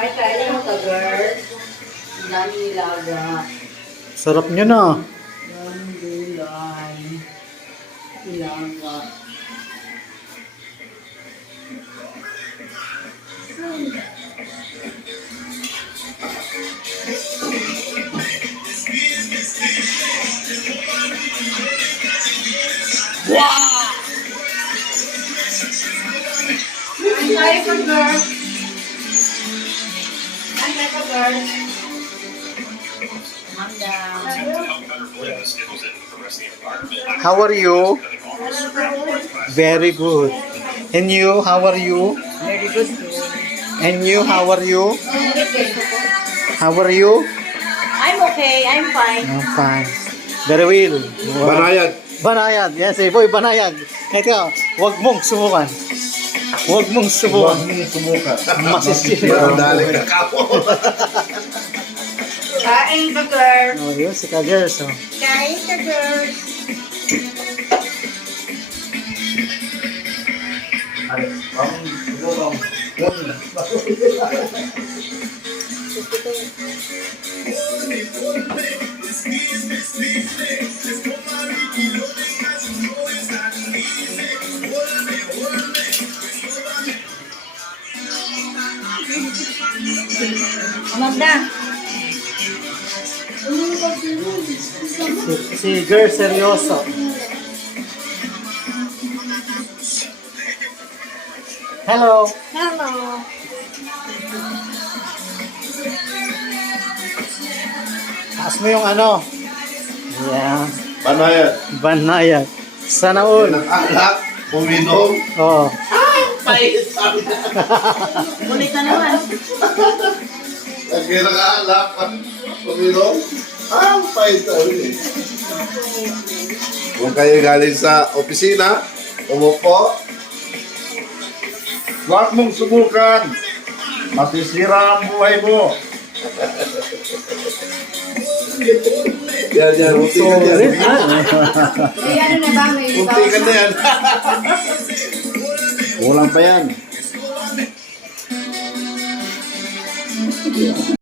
Kahit kaya mo ka, girl. Ang dami nilaga. Sarap nyo na. Ang gulay. Nilaga. Wow! Ang kaya ka, girl. Ang kaya ka, girl. Manda. How are you? Very good. And you, how are you? Very good too. And you, how are you? How are you? I'm okay. I'm fine. I'm fine. Very well. Banayad. Banayad. Yes, boy, banayad. Ito, wag mong subukan. Wag mong subukan. Sumuka. Masisira. Dali ka kapo. Kain ka, girl. Oh, yun, si Kagers. Oh. Kain ka, girl. Amanda. Si Girl Seryoso. Hello. Hello. Taas mo yung ano. Yeah. Banayad. Banayad. Sana all. Nag-alak. Uminom. Oh. Pait. Sabi na. Ulit na naman. Nag-alak. Uminom. Pait. Sabi eh. Kung kayo galing sa opisina, umupo. Huwag mong subukan. Masisira ang buhay mo. Yan. Munti ka dyan. Ay, ano na ba? May Munti ka na yan. Kulang pa yan.